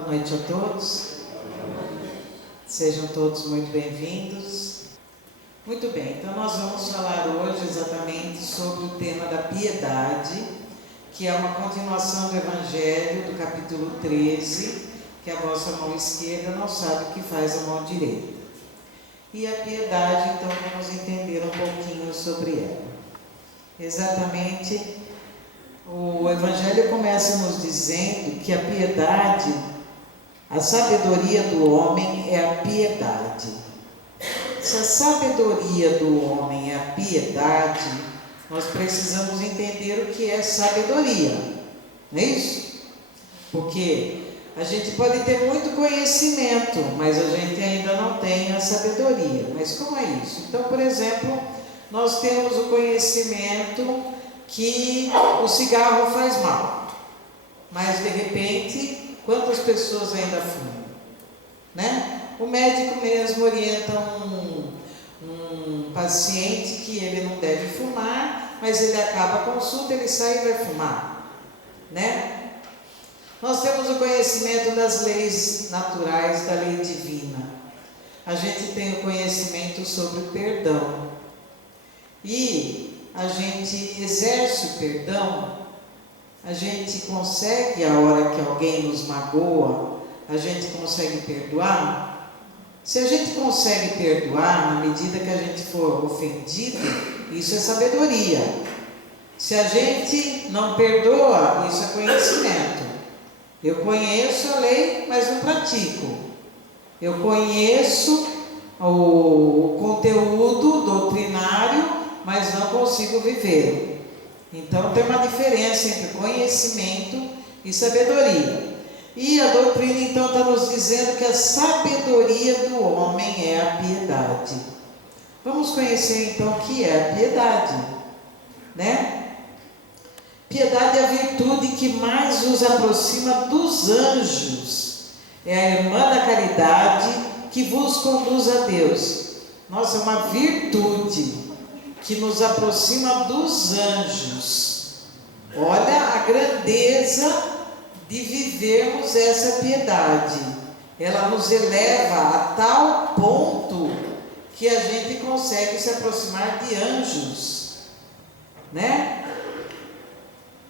Boa noite a todos. Sejam todos muito bem-vindos. Muito bem, então nós vamos falar hoje exatamente sobre o tema da piedade, que é uma continuação do Evangelho do capítulo 13, que a vossa mão esquerda não sabe o que faz a mão direita. E a piedade, então, vamos entender um pouquinho sobre ela. Exatamente, o Evangelho começa nos dizendo que a piedade, a sabedoria do homem é a piedade. Se a sabedoria do homem é a piedade, nós precisamos entender o que é sabedoria, não é isso? Porque a gente pode ter muito conhecimento, mas a gente ainda não tem a sabedoria. Mas como é isso? Então, por exemplo, nós temos o conhecimento que o cigarro faz mal, mas de repente, quantas pessoas ainda fumam? Né? O médico mesmo orienta um paciente que ele não deve fumar, mas ele acaba a consulta, ele sai e vai fumar, né? Nós temos o conhecimento das leis naturais, da lei divina. A gente tem o conhecimento sobre o perdão. E a gente exerce o perdão, a gente consegue, a hora que alguém nos magoa, a gente consegue perdoar. Se a gente consegue perdoar, na medida que a gente for ofendido, isso é sabedoria. Se a gente não perdoa, isso é conhecimento. Eu conheço a lei, mas não pratico. Eu conheço o conteúdo doutrinário, mas não consigo viver. Então tem uma diferença entre conhecimento e sabedoria. E a doutrina então está nos dizendo que a sabedoria do homem é a piedade. Vamos conhecer então o que é a piedade, né? Piedade é a virtude que mais nos aproxima dos anjos. É a irmã da caridade que vos conduz a Deus. Nossa, é uma virtude que nos aproxima dos anjos. Olha a grandeza de vivermos essa piedade. Ela nos eleva a tal ponto que a gente consegue se aproximar de anjos, né?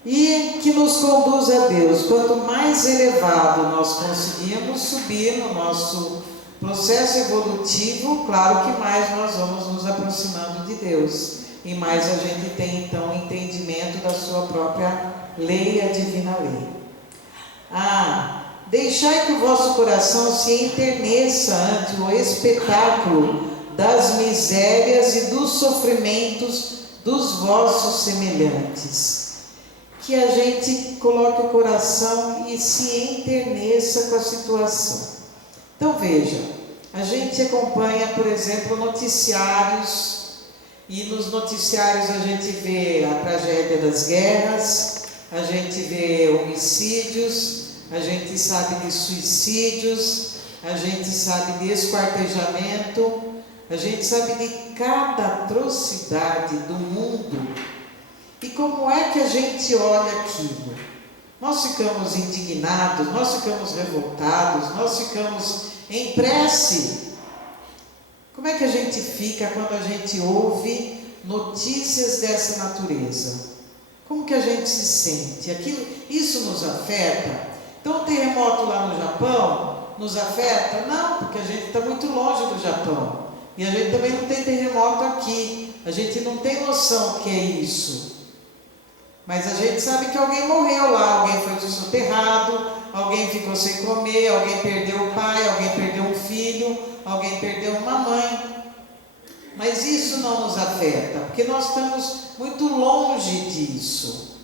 E que nos conduz a Deus. Quanto mais elevado nós conseguimos subir no nosso processo evolutivo, claro que mais nós vamos nos aproximando de Deus. E mais a gente tem então entendimento da sua própria lei, a divina lei. Deixai que o vosso coração se enterneça ante o espetáculo das misérias e dos sofrimentos dos vossos semelhantes. Que a gente coloque o coração e se enterneça com a situação. Então veja, a gente acompanha, por exemplo, noticiários, e nos noticiários a gente vê a tragédia das guerras, a gente vê homicídios, a gente sabe de suicídios, a gente sabe de esquartejamento, a gente sabe de cada atrocidade do mundo. E como é que a gente olha aquilo? Nós ficamos indignados, nós ficamos revoltados, nós ficamos em prece. Como é que a gente fica quando a gente ouve notícias dessa natureza? Como que a gente se sente? Isso nos afeta? Então o terremoto lá no Japão nos afeta? Não, porque a gente está muito longe do Japão. E a gente também não tem terremoto aqui. A gente não tem noção do que é isso. Mas a gente sabe que alguém morreu lá, alguém foi soterrado, alguém ficou sem comer, alguém perdeu o pai, alguém perdeu um filho, alguém perdeu uma mãe. Mas isso não nos afeta, porque nós estamos muito longe disso.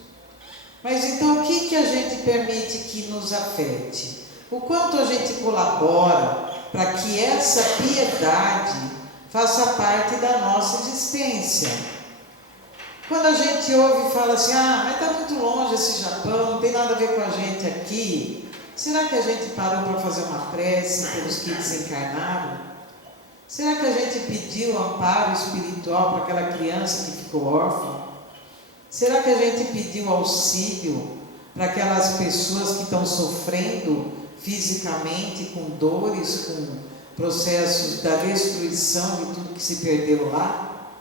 Mas então o que a gente permite que nos afete? O quanto a gente colabora para que essa piedade faça parte da nossa existência? Quando a gente ouve e fala assim, mas está muito longe esse Japão, não tem nada a ver com a gente aqui. Será que a gente parou para fazer uma prece pelos que desencarnaram? Será que a gente pediu amparo espiritual para aquela criança que ficou órfã? Será que a gente pediu auxílio para aquelas pessoas que estão sofrendo fisicamente, com dores, com processos da destruição de tudo que se perdeu lá.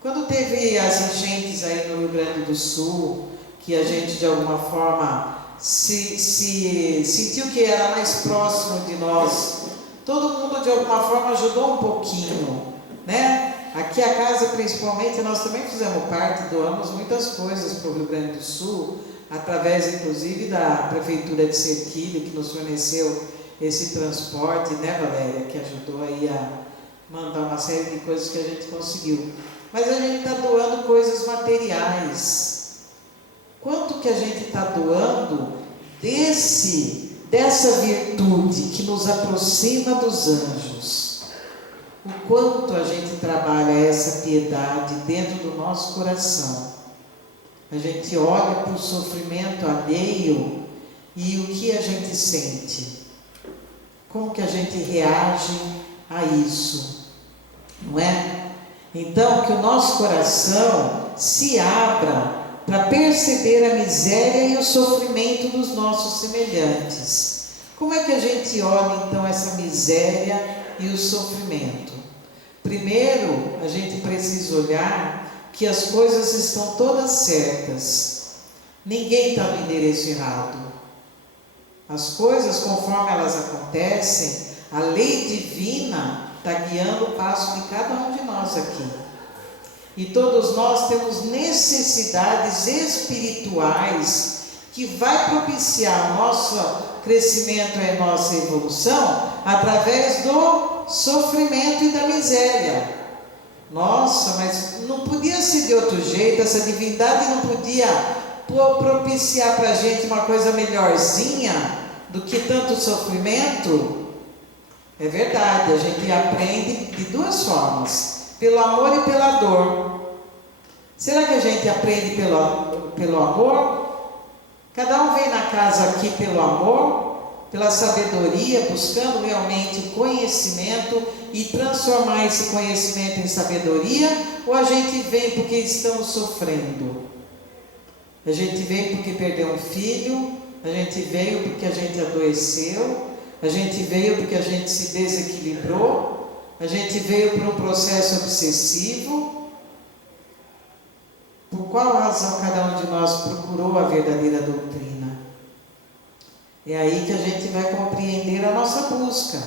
Quando teve as enchentes aí no Rio Grande do Sul, que a gente de alguma forma se sentiu que era mais próximo de nós, todo mundo de alguma forma ajudou um pouquinho, né? Aqui a casa principalmente, nós também fizemos parte, doamos muitas coisas para o Rio Grande do Sul, através inclusive da Prefeitura de Serquilho, que nos forneceu esse transporte, né, Valéria, que ajudou aí a mandar uma série de coisas que a gente conseguiu. Mas a gente está doando coisas materiais. Quanto que a gente está doando dessa virtude que nos aproxima dos anjos? O quanto a gente trabalha essa piedade dentro do nosso coração? A gente olha para o sofrimento alheio e o que a gente sente? Como que a gente reage a isso? Não é? Então, que o nosso coração se abra para perceber a miséria e o sofrimento dos nossos semelhantes. Como é que a gente olha então essa miséria e o sofrimento? Primeiro, a gente precisa olhar que as coisas estão todas certas. Ninguém está no endereço errado. As coisas, conforme elas acontecem, a lei divina está guiando o passo de cada um de nós aqui. E todos nós temos necessidades espirituais que vai propiciar o nosso crescimento e a nossa evolução através do sofrimento e da miséria. Nossa, mas não podia ser de outro jeito, essa divindade não podia propiciar para a gente uma coisa melhorzinha do que tanto sofrimento? É verdade, a gente aprende de duas formas, pelo amor e pela dor. Será que a gente aprende pelo amor? Cada um vem na casa aqui pelo amor, pela sabedoria, buscando realmente o conhecimento e transformar esse conhecimento em sabedoria, ou a gente vem porque estamos sofrendo? A gente vem porque perdeu um filho, a gente veio porque a gente adoeceu, a gente veio porque a gente se desequilibrou, a gente veio por um processo obsessivo. Por qual razão cada um de nós procurou a verdadeira doutrina? É aí que a gente vai compreender a nossa busca.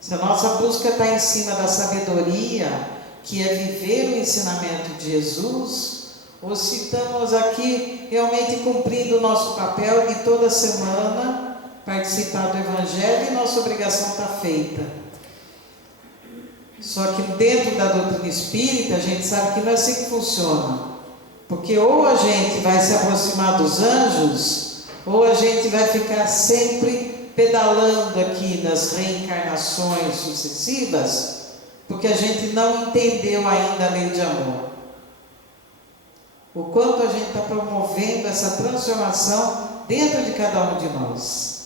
Se a nossa busca está em cima da sabedoria, que é viver o ensinamento de Jesus, ou se estamos aqui realmente cumprindo o nosso papel de toda semana participar do Evangelho e nossa obrigação está feita. Só que dentro da doutrina espírita a gente sabe que não é assim que funciona, porque ou a gente vai se aproximar dos anjos, ou a gente vai ficar sempre pedalando aqui nas reencarnações sucessivas, porque a gente não entendeu ainda a lei de amor. O quanto a gente está promovendo essa transformação dentro de cada um de nós.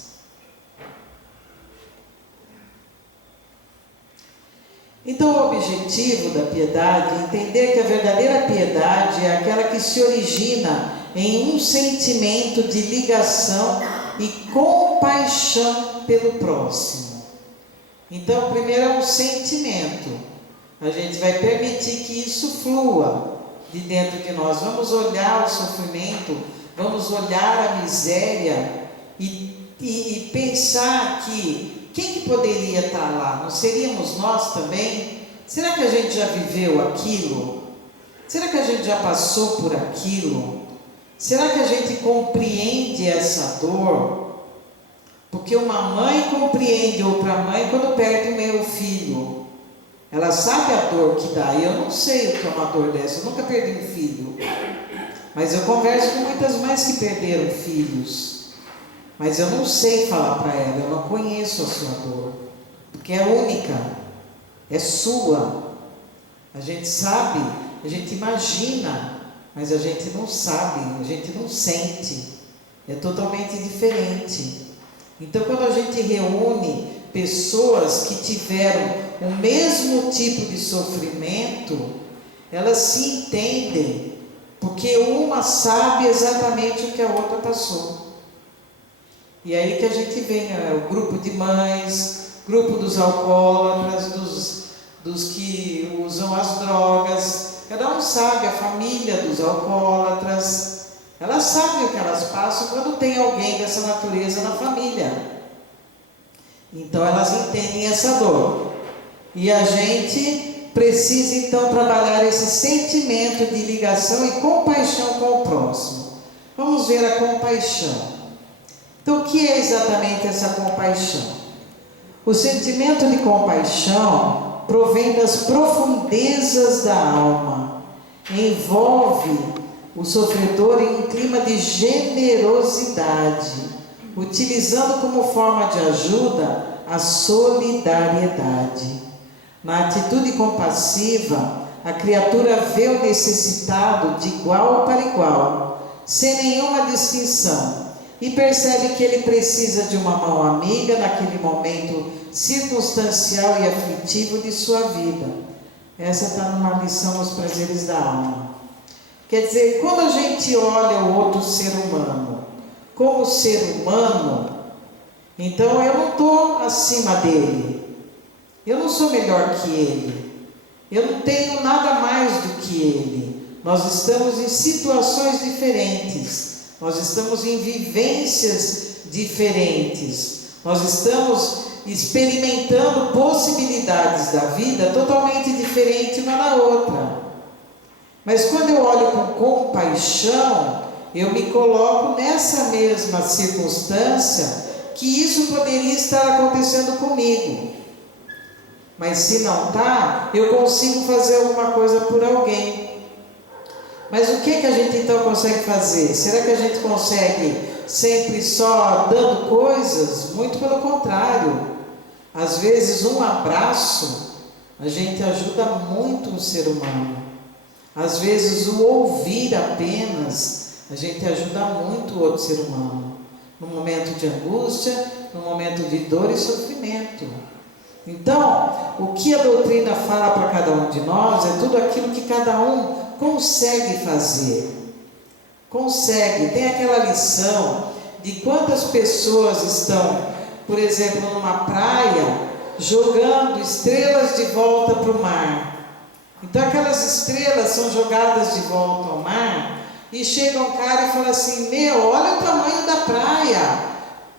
Então, o objetivo da piedade é entender que a verdadeira piedade é aquela que se origina em um sentimento de ligação e compaixão pelo próximo. Então, primeiro é um sentimento. A gente vai permitir que isso flua de dentro de nós. Vamos olhar o sofrimento, vamos olhar a miséria e pensar que quem que poderia estar lá? Não seríamos nós também? Será que a gente já viveu aquilo? Será que a gente já passou por aquilo? Será que a gente compreende essa dor? Porque uma mãe compreende outra mãe quando perde o meu filho. Ela sabe a dor que dá. Eu não sei o que é uma dor dessa. Eu nunca perdi um filho. Mas eu converso com muitas mães que perderam filhos. Mas eu não sei falar para ela. Eu não conheço a sua dor. Porque é única. É sua. A gente sabe. A gente imagina. Mas a gente não sabe. A gente não sente. É totalmente diferente. Então, quando a gente reúne pessoas que tiveram o mesmo tipo de sofrimento, elas se entendem, porque uma sabe exatamente o que a outra passou. E aí que a gente vê o grupo de mães, grupo dos alcoólatras, dos que usam as drogas. Cada um sabe, a família dos alcoólatras, elas sabem o que elas passam quando tem alguém dessa natureza na família. Então elas entendem essa dor. E a gente precisa então trabalhar esse sentimento de ligação e compaixão com o próximo. Vamos ver a compaixão. Então, o que é exatamente essa compaixão? O sentimento de compaixão provém das profundezas da alma, envolve o sofredor em um clima de generosidade, utilizando como forma de ajuda a solidariedade. Na atitude compassiva, a criatura vê o necessitado de igual para igual, sem nenhuma distinção, e percebe que ele precisa de uma mão amiga naquele momento circunstancial e aflitivo de sua vida. Essa está numa lição nos prazeres da alma. Quer dizer, quando a gente olha o outro ser humano como ser humano, então eu não estou acima dele, eu não sou melhor que ele, eu não tenho nada mais do que ele. Nós estamos em situações diferentes, nós estamos em vivências diferentes, nós estamos experimentando possibilidades da vida totalmente diferentes uma da outra. Mas quando eu olho com compaixão, eu me coloco nessa mesma circunstância, que isso poderia estar acontecendo comigo. Mas se não está, eu consigo fazer alguma coisa por alguém. Mas o que a gente então consegue fazer? Será que a gente consegue sempre só dando coisas? Muito pelo contrário. Às vezes um abraço, a gente ajuda muito um ser humano. Às vezes o ouvir apenas, a gente ajuda muito o outro ser humano. No momento de angústia, no momento de dor e sofrimento. Então, o que a doutrina fala para cada um de nós é tudo aquilo que cada um consegue fazer. Consegue. Tem aquela lição de quantas pessoas estão, por exemplo, numa praia, jogando estrelas de volta para o mar. Então aquelas estrelas são jogadas de volta ao mar, e chega um cara e fala assim: meu, olha o tamanho da praia,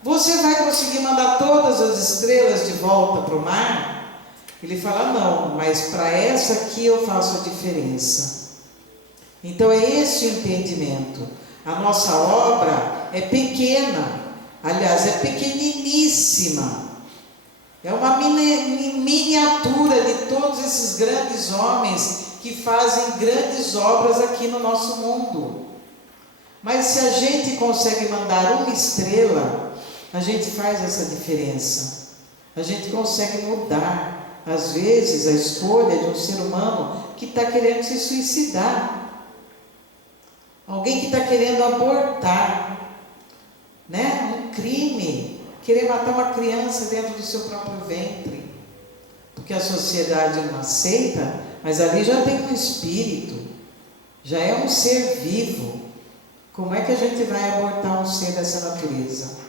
você vai conseguir mandar todas as estrelas de volta para o mar? Ele fala: não, mas para essa aqui eu faço a diferença. Então é esse o entendimento. A nossa obra é pequena, aliás, é pequeniníssima. É uma miniatura de todos esses grandes homens que fazem grandes obras aqui no nosso mundo. Mas se a gente consegue mandar uma estrela, a gente faz essa diferença. A gente consegue mudar, às vezes, a escolha de um ser humano que está querendo se suicidar. Alguém que está querendo abortar, né? Um crime, querer matar uma criança dentro do seu próprio ventre, porque a sociedade não aceita, mas ali já tem um espírito, já é um ser vivo. Como é que a gente vai abortar um ser dessa natureza?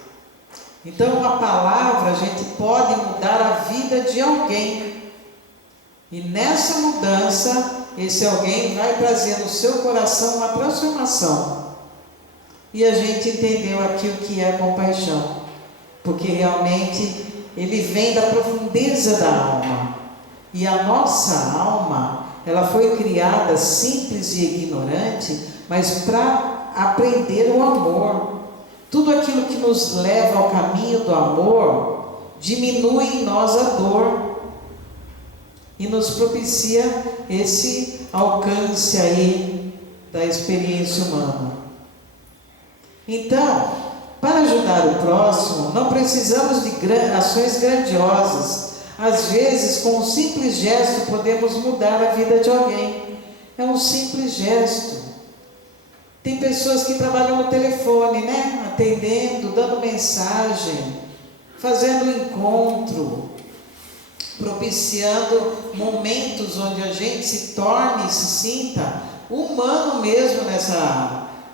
Então, uma palavra, a gente pode mudar a vida de alguém, e nessa mudança, esse alguém vai trazer no seu coração uma transformação. E a gente entendeu aqui o que é a compaixão, porque realmente ele vem da profundeza da alma. E a nossa alma, ela foi criada simples e ignorante, mas para aprender o amor. Tudo aquilo que nos leva ao caminho do amor diminui em nós a dor e nos propicia esse alcance aí da experiência humana. Então, para ajudar o próximo, não precisamos de ações grandiosas. Às vezes, com um simples gesto, podemos mudar a vida de alguém. É um simples gesto. Tem pessoas que trabalham no telefone, né? Atendendo, dando mensagem, fazendo encontro, propiciando momentos onde a gente se torne e se sinta humano mesmo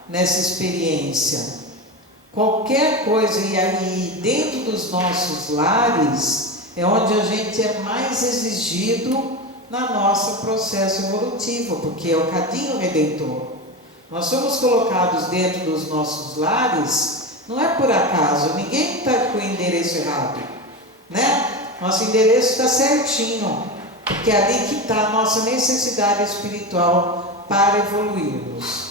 nessa experiência. Qualquer coisa, e aí dentro dos nossos lares, é onde a gente é mais exigido no nosso processo evolutivo, porque é o cadinho redentor. Nós somos colocados dentro dos nossos lares, não é por acaso, ninguém está com o endereço errado, né? Nosso endereço está certinho, porque é ali que está a nossa necessidade espiritual para evoluirmos.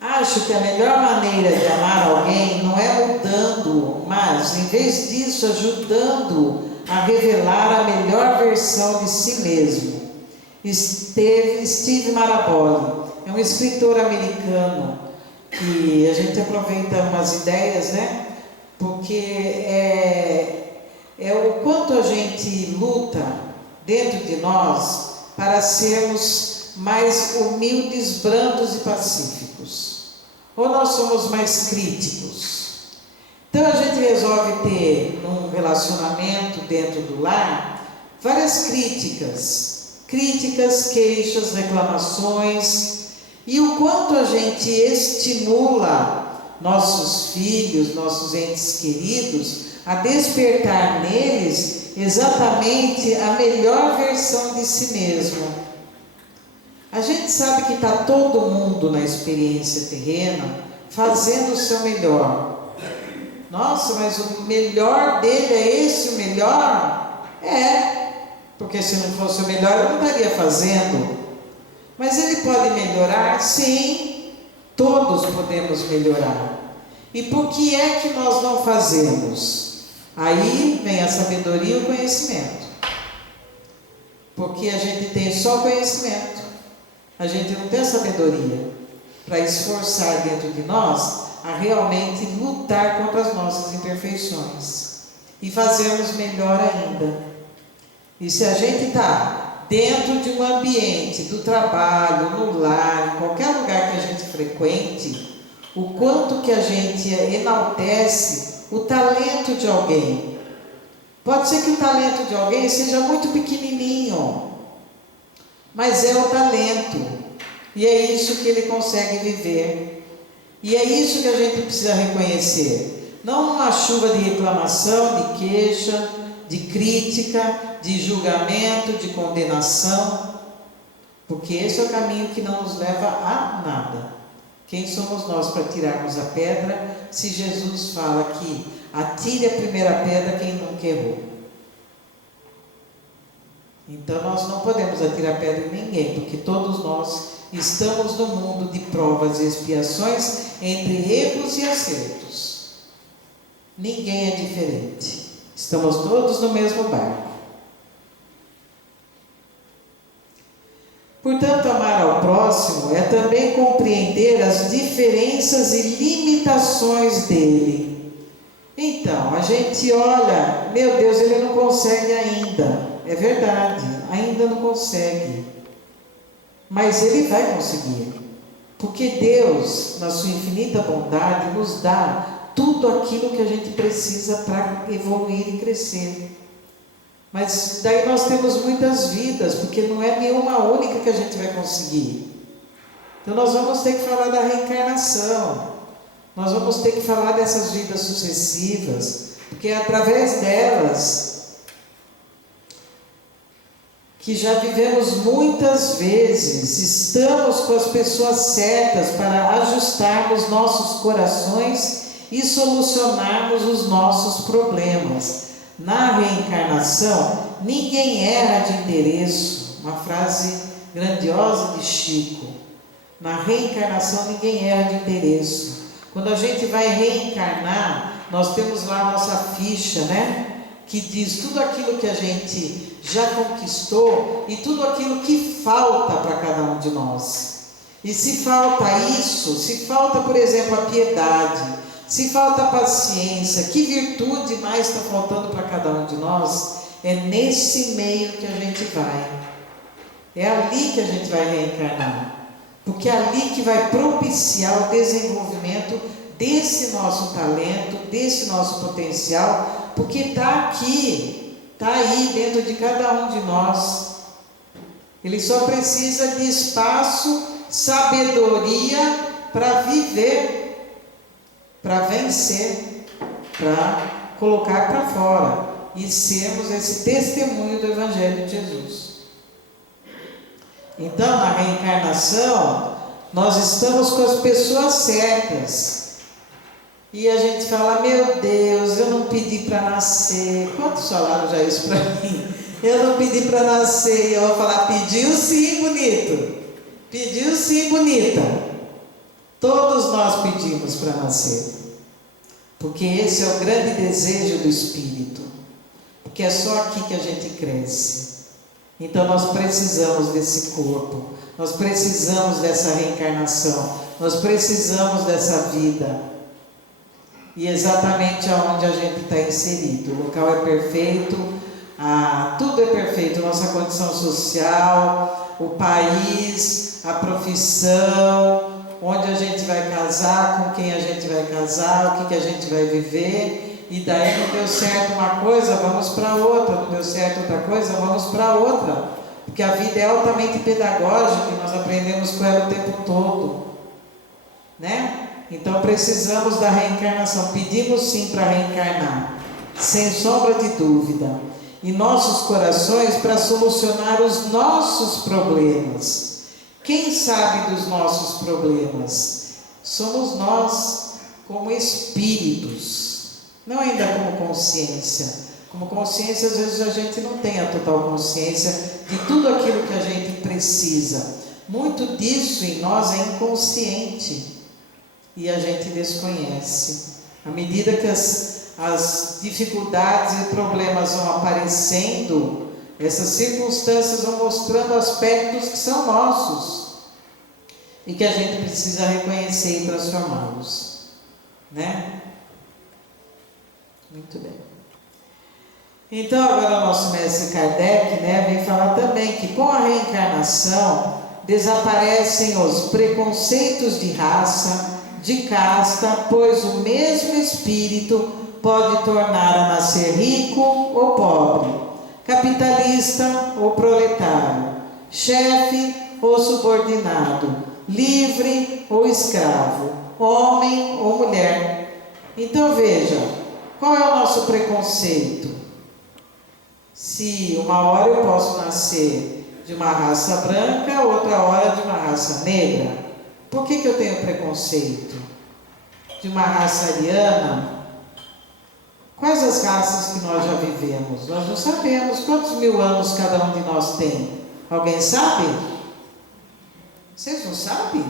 Acho que a melhor maneira de amar alguém não é mudando, mas, em vez disso, ajudando a revelar a melhor versão de si mesmo. Steve Maraboli é um escritor americano que a gente aproveita umas ideias, né? Porque é o quanto a gente luta dentro de nós para sermos mais humildes, brandos e pacíficos. Ou nós somos mais críticos. Então a gente resolve ter num relacionamento dentro do lar várias críticas, queixas, reclamações, e o quanto a gente estimula nossos filhos, nossos entes queridos, a despertar neles exatamente a melhor versão de si mesmo. A gente sabe que está todo mundo na experiência terrena fazendo o seu melhor. Nossa, mas o melhor dele é esse o melhor? É, porque se não fosse o melhor eu não estaria fazendo. Mas ele pode melhorar? Sim, todos podemos melhorar. E por que é que nós não fazemos? Aí vem a sabedoria e o conhecimento. Porque a gente tem só conhecimento. A gente não tem sabedoria para esforçar dentro de nós a realmente lutar contra as nossas imperfeições e fazermos melhor ainda. E se a gente está dentro de um ambiente do trabalho, no lar, em qualquer lugar que a gente frequente, o quanto que a gente enaltece o talento de alguém. Pode ser que o talento de alguém seja muito pequenininho, mas é o talento, e é isso que ele consegue viver, e é isso que a gente precisa reconhecer, não uma chuva de reclamação, de queixa, de crítica, de julgamento, de condenação, porque esse é o caminho que não nos leva a nada. Quem somos nós para tirarmos a pedra, se Jesus fala que atire a primeira pedra quem nunca errou? Então nós não podemos atirar pedra em ninguém, porque todos nós estamos no mundo de provas e expiações, entre erros e acertos. Ninguém é diferente. Estamos todos no mesmo barco. Portanto, amar ao próximo é também compreender as diferenças e limitações dele. Então, a gente olha, meu Deus, ele não consegue ainda. É verdade, ainda não consegue. Mas ele vai conseguir. Porque Deus, na sua infinita bondade, nos dá tudo aquilo que a gente precisa para evoluir e crescer. Mas daí nós temos muitas vidas, porque não é nenhuma única que a gente vai conseguir. Então nós vamos ter que falar da reencarnação. Nós vamos ter que falar dessas vidas sucessivas, porque é através delas que já vivemos muitas vezes, estamos com as pessoas certas para ajustarmos nossos corações e solucionarmos os nossos problemas. Na reencarnação, ninguém erra de endereço, uma frase grandiosa de Chico. Na reencarnação, ninguém erra de endereço. Quando a gente vai reencarnar, nós temos lá a nossa ficha, né? Que diz tudo aquilo que a gente já conquistou e tudo aquilo que falta para cada um de nós. E se falta isso, se falta, por exemplo, a piedade, se falta a paciência, que virtude mais está faltando para cada um de nós? É nesse meio que a gente vai. É ali que a gente vai reencarnar. Porque é ali que vai propiciar o desenvolvimento desse nosso talento, desse nosso potencial, porque está aqui, está aí dentro de cada um de nós. Ele só precisa de espaço, sabedoria, para viver, para vencer, para colocar para fora e sermos esse testemunho do Evangelho de Jesus. Então, na reencarnação, nós estamos com as pessoas certas. E a gente fala, meu Deus, eu não pedi para nascer. Quantos falaram já isso para mim? Eu não pedi para nascer. E eu vou falar, pediu sim, bonito. Pediu sim, bonita. Todos nós pedimos para nascer. Porque esse é o grande desejo do Espírito. Porque é só aqui que a gente cresce. Então nós precisamos desse corpo. Nós precisamos dessa reencarnação. Nós precisamos dessa vida. E exatamente aonde a gente está inserido. O local é perfeito, tudo é perfeito. Nossa condição social, o país, a profissão, onde a gente vai casar, com quem a gente vai casar, o que a gente vai viver. E daí não deu certo uma coisa, vamos para outra. Não deu certo outra coisa, vamos para outra. Porque a vida é altamente pedagógica e nós aprendemos com ela o tempo todo. Né? Então precisamos da reencarnação, pedimos sim para reencarnar, sem sombra de dúvida, em nossos corações para solucionar os nossos problemas. Quem sabe dos nossos problemas? Somos nós, como espíritos, não ainda como consciência. Como consciência, às vezes a gente não tem a total consciência de tudo aquilo que a gente precisa. Muito disso em nós é inconsciente. E a gente desconhece. À medida que as dificuldades e problemas vão aparecendo, essas circunstâncias vão mostrando aspectos que são nossos e que a gente precisa reconhecer e transformá-los, né? Muito bem. Então agora o nosso mestre Kardec, né, vem falar também que com a reencarnação desaparecem os preconceitos de raça, de casta, pois o mesmo espírito pode tornar a nascer rico ou pobre, capitalista ou proletário, chefe ou subordinado, livre ou escravo, homem ou mulher. Então veja, qual é o nosso preconceito? Se uma hora eu posso nascer de uma raça branca, outra hora de uma raça negra. Por que eu tenho preconceito? De uma raça ariana? Quais as raças que nós já vivemos? Nós não sabemos. Quantos mil anos cada um de nós tem? Alguém sabe? Vocês não sabem?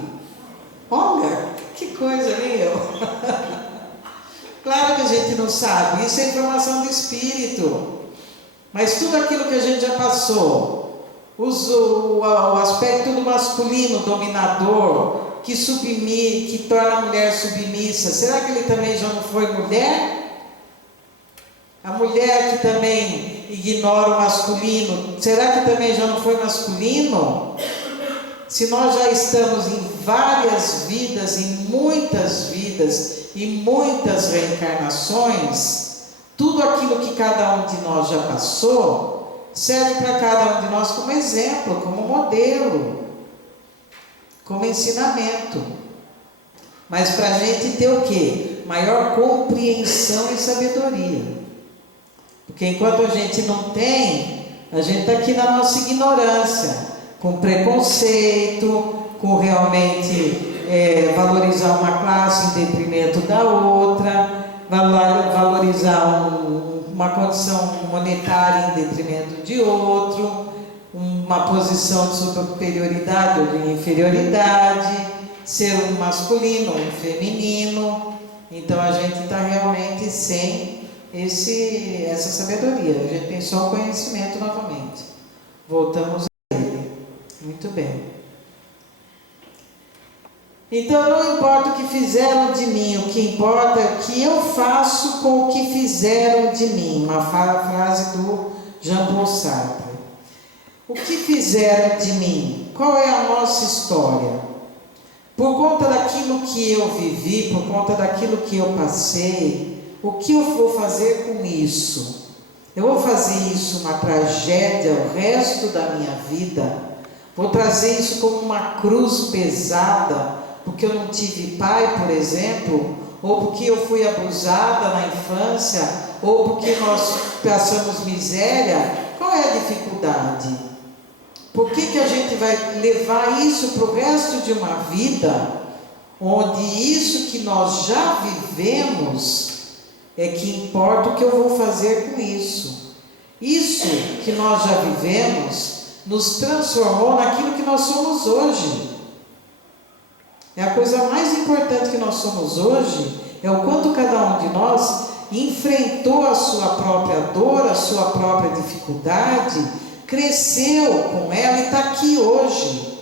Olha, que coisa, nem eu. Claro que a gente não sabe. Isso é informação do espírito. Mas tudo aquilo que a gente já passou, o aspecto do masculino dominador, que torna a mulher submissa, será que ele também já não foi mulher? A mulher que também ignora o masculino, será que também já não foi masculino? Se nós já estamos em várias vidas, em muitas vidas, e muitas reencarnações, tudo aquilo que cada um de nós já passou, serve para cada um de nós como exemplo, como modelo, como ensinamento. Mas para a gente ter o quê? Maior compreensão e sabedoria. Porque enquanto a gente não tem, a gente está aqui na nossa ignorância, com preconceito, com realmente valorizar uma classe em detrimento da outra, valorizar uma condição monetária em detrimento de outro, uma posição de superioridade ou de inferioridade, ser um masculino ou um feminino. Então a gente está realmente sem essa sabedoria, a gente tem só o conhecimento novamente. Voltamos a ele. Muito bem. Então não importa o que fizeram de mim, o que importa é o que eu faço com o que fizeram de mim. Uma frase do Jean-Paul Sartre. O que fizeram de mim? Qual é a nossa história? Por conta daquilo que eu vivi, por conta daquilo que eu passei, o que eu vou fazer com isso? Eu vou fazer isso uma tragédia o resto da minha vida? Vou trazer isso como uma cruz pesada porque eu não tive pai, por exemplo, ou porque eu fui abusada na infância, ou porque nós passamos miséria, qual é a dificuldade? Por que a gente vai levar isso para o resto de uma vida, onde isso que nós já vivemos é que importa o que eu vou fazer com isso? Isso que nós já vivemos nos transformou naquilo que nós somos hoje. É a coisa mais importante que nós somos hoje, é o quanto cada um de nós enfrentou a sua própria dor, a sua própria dificuldade, cresceu com ela e está aqui hoje,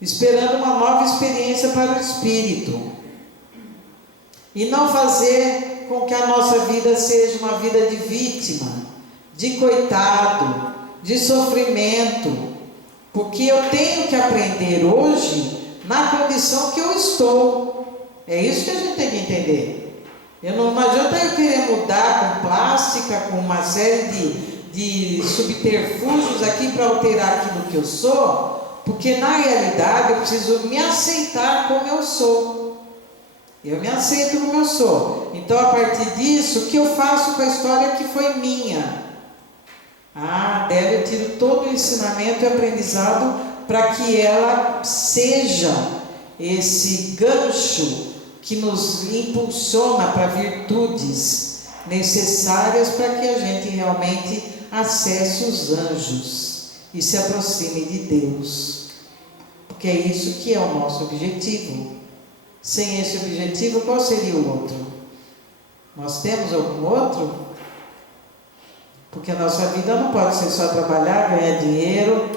esperando uma nova experiência para o Espírito. E não fazer com que a nossa vida seja uma vida de vítima, de coitado, de sofrimento, porque eu tenho que aprender hoje na condição que eu estou. É isso que a gente tem que entender. Não adianta eu querer mudar com plástica, com uma série de subterfúgios aqui para alterar aquilo que eu sou, porque na realidade eu preciso me aceitar como eu sou. Eu me aceito como eu sou. Então, a partir disso, o que eu faço com a história que foi minha? Dela eu tiro todo o ensinamento e aprendizado para que ela seja esse gancho que nos impulsiona para virtudes necessárias para que a gente realmente acesse os anjos e se aproxime de Deus, porque é isso que é o nosso objetivo. Sem esse objetivo, qual seria o outro? Nós temos algum outro? Porque a nossa vida não pode ser só trabalhar, ganhar dinheiro,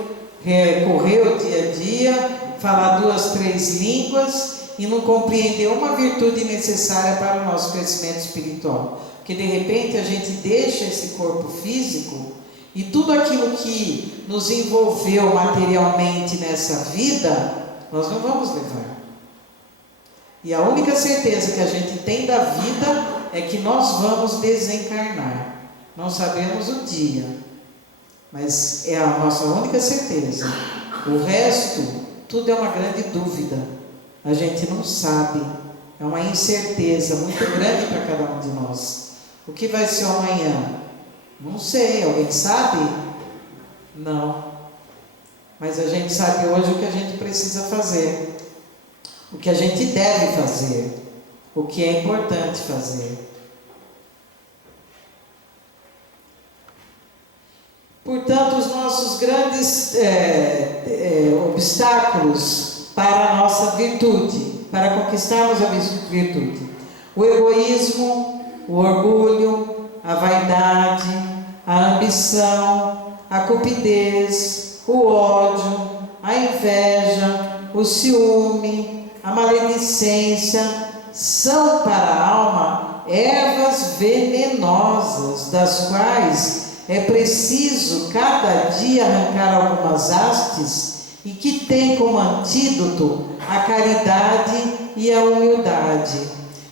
correr o dia a dia, falar 2, 3 línguas e não compreender uma virtude necessária para o nosso crescimento espiritual. Porque de repente a gente deixa esse corpo físico e tudo aquilo que nos envolveu materialmente nessa vida, nós não vamos levar. E a única certeza que a gente tem da vida é que nós vamos desencarnar. Não sabemos o dia, mas é a nossa única certeza. O resto, tudo é uma grande dúvida. A gente não sabe. É uma incerteza muito grande para cada um de nós. O que vai ser amanhã? Não sei. Alguém sabe? Não. Mas a gente sabe hoje o que a gente precisa fazer. O que a gente deve fazer. O que é importante fazer. Portanto, os nossos grandes obstáculos para a nossa virtude, para conquistarmos a virtude: o egoísmo, o orgulho, a vaidade, a ambição, a cupidez, o ódio, a inveja, o ciúme, a maledicência, são para a alma ervas venenosas, das quais é preciso cada dia arrancar algumas hastes, e que tem como antídoto a caridade e a humildade.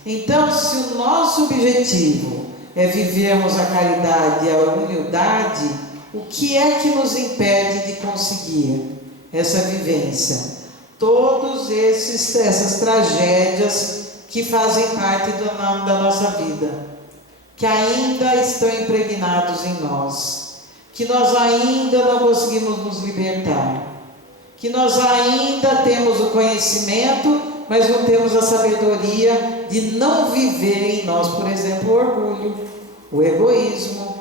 Então, se o nosso objetivo é vivermos a caridade e a humildade, o que é que nos impede de conseguir essa vivência? Todas essas tragédias que fazem parte da nossa vida, que ainda estão impregnados em nós, que nós ainda não conseguimos nos libertar, que nós ainda temos o conhecimento, mas não temos a sabedoria de não viver em nós, por exemplo, o orgulho, o egoísmo,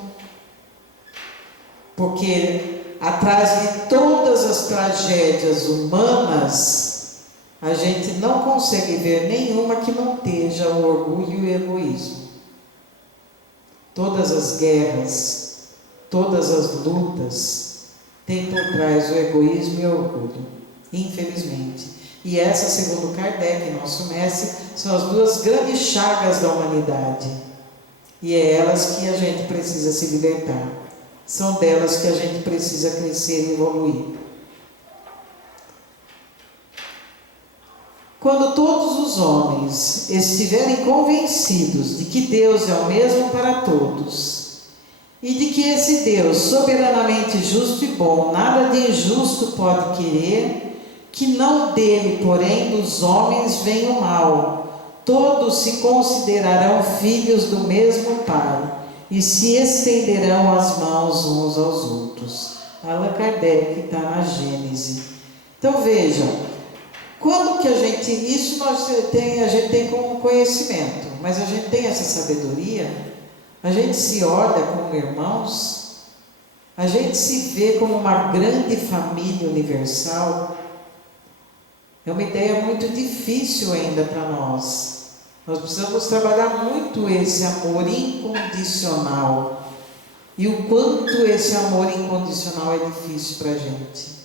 porque atrás de todas as tragédias humanas, a gente não consegue ver nenhuma que não esteja o orgulho e o egoísmo. Todas as guerras, todas as lutas têm por trás o egoísmo e o orgulho, infelizmente. E essa, segundo Kardec, nosso mestre, são as duas grandes chagas da humanidade. E é elas que a gente precisa se libertar. São delas que a gente precisa crescer e evoluir. Quando todos os homens estiverem convencidos de que Deus é o mesmo para todos, e de que esse Deus, soberanamente justo e bom, nada de injusto pode querer, que não dele, porém, dos homens vem o mal. Todos se considerarão filhos do mesmo Pai, e se estenderão as mãos uns aos outros. Allan Kardec está na Gênese. Então vejam, quando que a gente gente tem como conhecimento, mas a gente tem essa sabedoria, a gente se olha como irmãos, a gente se vê como uma grande família universal. É uma ideia muito difícil ainda para nós. Nós precisamos trabalhar muito esse amor incondicional. E o quanto esse amor incondicional é difícil para a gente.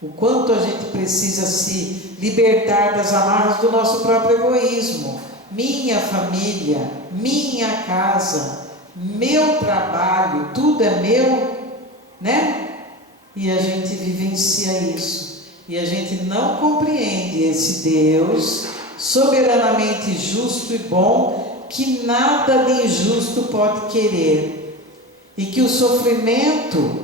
O quanto a gente precisa se libertar das amarras do nosso próprio egoísmo. Minha família, minha casa, meu trabalho, tudo é meu, né? E a gente vivencia isso. E a gente não compreende esse Deus soberanamente justo e bom, que nada de injusto pode querer. E que o sofrimento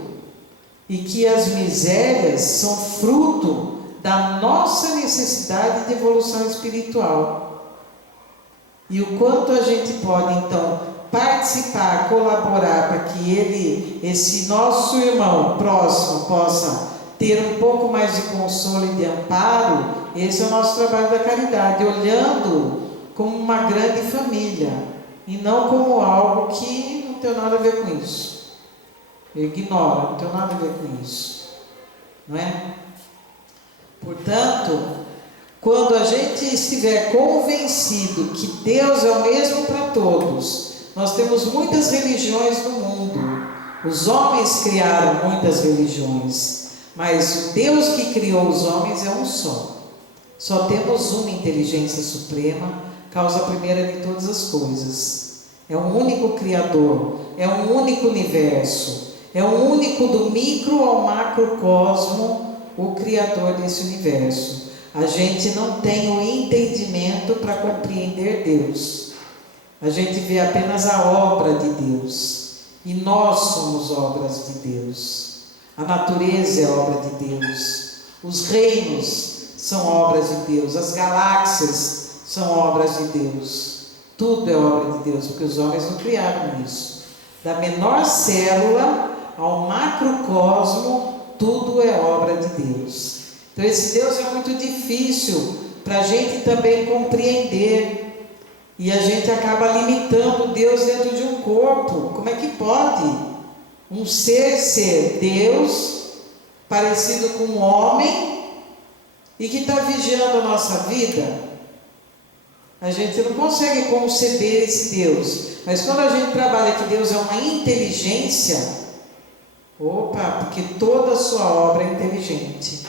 e que as misérias são fruto da nossa necessidade de evolução espiritual. E o quanto a gente pode, então, participar, colaborar para que esse nosso irmão próximo, possa ter um pouco mais de consolo e de amparo. Esse é o nosso trabalho da caridade, olhando como uma grande família, e não como algo que não tem nada a ver com isso. Ignora, não tem nada a ver com isso, não é? Portanto, quando a gente estiver convencido que Deus é o mesmo para todos, nós temos muitas religiões no mundo, os homens criaram muitas religiões, mas o Deus que criou os homens é um só temos uma inteligência suprema, causa primeira de todas as coisas, é um único Criador, é um único universo, é um único do micro ao macrocosmo, o Criador desse universo. A gente não tem o entendimento para compreender Deus. A gente vê apenas a obra de Deus. E nós somos obras de Deus. A natureza é obra de Deus. Os reinos são obras de Deus. As galáxias são obras de Deus. Tudo é obra de Deus, porque os homens não criaram isso. Da menor célula ao macrocosmo, tudo é obra de Deus. Então esse Deus é muito difícil para a gente também compreender, e a gente acaba limitando Deus dentro de um corpo. Como é que pode um ser Deus, parecido com um homem, e que está vigiando a nossa vida? A gente não consegue conceber esse Deus, mas quando a gente trabalha que Deus é uma inteligência, porque toda a sua obra é inteligente.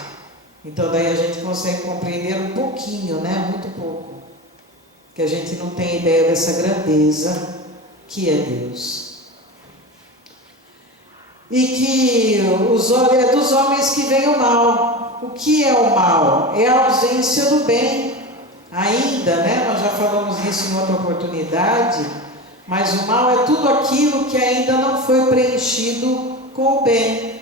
Então daí a gente consegue compreender um pouquinho, né? Muito pouco. Que a gente não tem ideia dessa grandeza que é Deus. E que é dos homens que vem o mal. O que é o mal? É a ausência do bem. Ainda, né? Nós já falamos disso em outra oportunidade. Mas o mal é tudo aquilo que ainda não foi preenchido com o bem.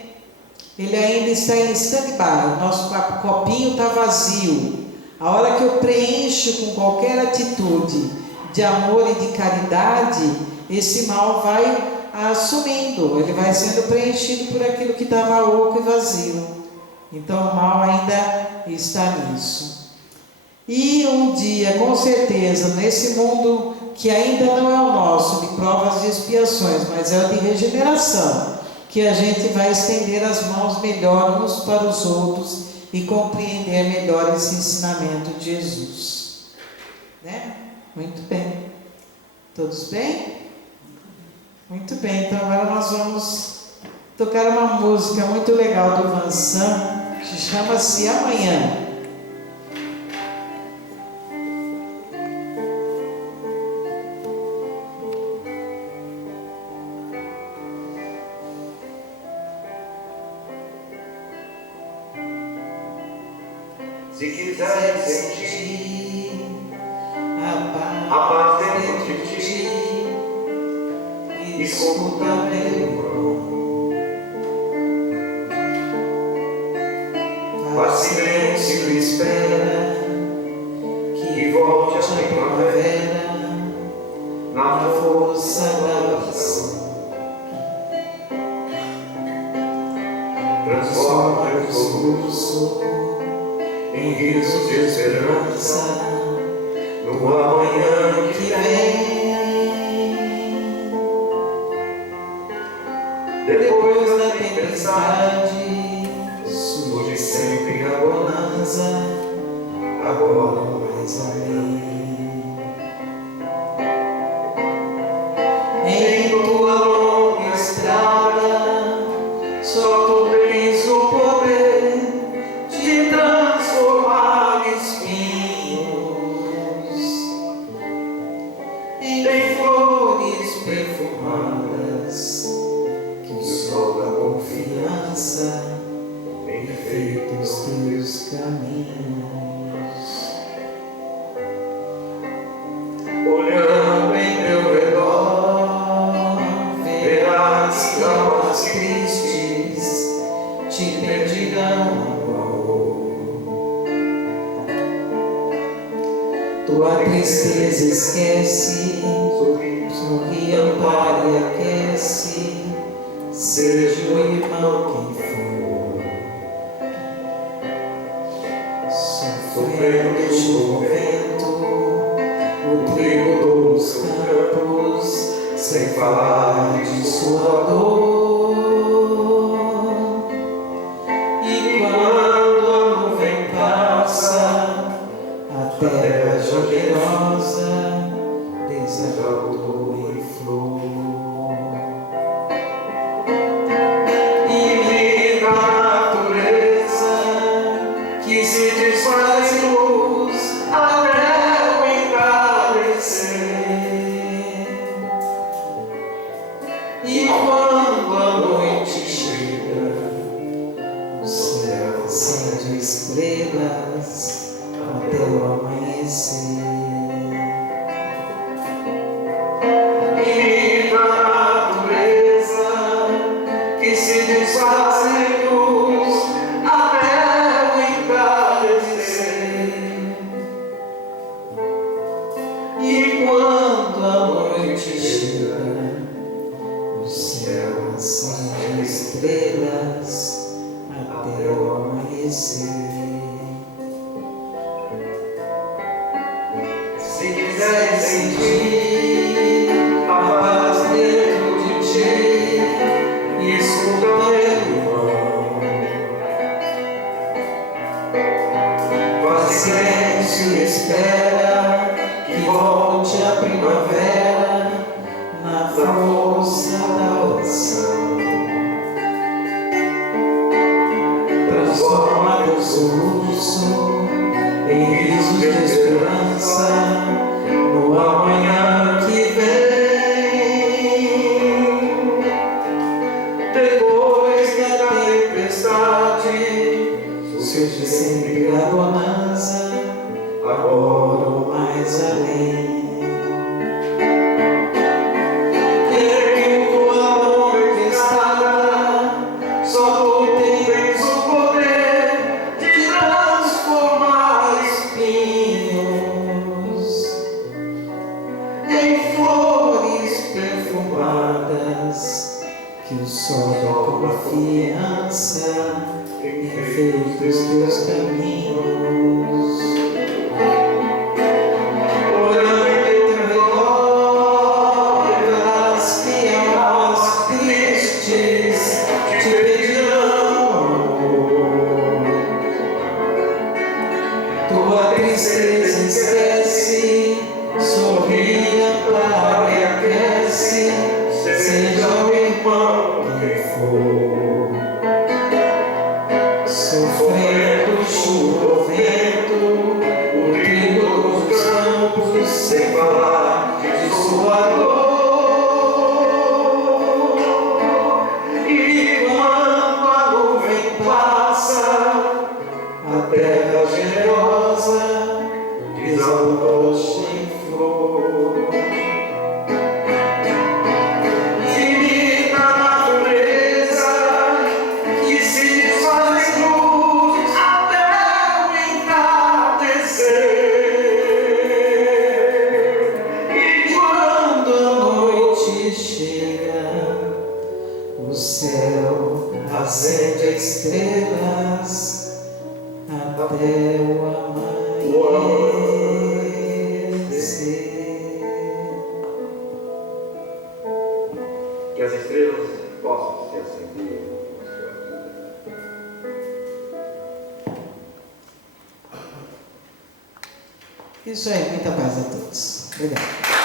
Ele ainda está em stand-by. Nosso copinho está vazio. A hora que eu preencho com qualquer atitude de amor e de caridade, esse mal vai assumindo, ele vai sendo preenchido por aquilo que estava oco e vazio. Então o mal ainda está nisso. E um dia, com certeza, nesse mundo que ainda não é o nosso, de provas e expiações, mas é o de regeneração, que a gente vai estender as mãos melhor uns para os outros e compreender melhor esse ensinamento de Jesus. Né? Muito bem. Todos bem? Muito bem. Então agora nós vamos tocar uma música muito legal do Vansan, que chama-se Amanhã. Se quiser sentir a paz dentro de ti, escuta meu irmão. Faz silêncio. espera que volte a primavera na força da oração. Transforma o discurso em risos de esperança no amanhã que vem. Depois da tempestade surge sempre a bonança, agora mais além. Em tua longa estrada só tu tens o poder de transformar espinhos em flores perfumadas que o sol da confiança enfeita os teus caminhos. Olhando em teu redor, verás que almas tristes te pedirão amor. Tua tristeza esquece, sorri, ampara e aquece, seja o irmão quem for. Sofrendo o vento, o trigo dos campos, sem falar de sua dor. E quando a nuvem passa, a terra generosa desabrotou em flor. E linda natureza que se desfaz em luz até o entardecer. E quando a noite chega, o céu acende estrelas até o amanhecer. E na natureza que se desfaz em luz até o entardecer. E quando a noite chega, o céu acende estrelas até o amanhecer. Se quiseres sentir a paz dentro de ti, escuta o teu irmão. Faz silêncio e espera que volte a primavera na força da oração. Transforma teu soluço em risos de esperança no amanhã que vem. Depois da tempestade surge sempre a bonança, agora ou mais além. Em tua longa estrada só tu tens o poder de transformar espinhos em flores perfumadas que o sol da confiança enfeita os teus caminhos. Olhando em teu redor, verás que almas tristes te pedirão amor. Tua tristeza esquece, sorri, ampara e aquece, seja o irmão quem for. Sofrendo chuva ou vento, o trigo dos campos, sem falar de sua dor. E quando a nuvem passa, a terra generosa desabrocha em flor. Que se desfaz em luz até o entardecer. que as estrelas possam se acender na sua vida. Isso aí, muita paz a todos. Obrigado.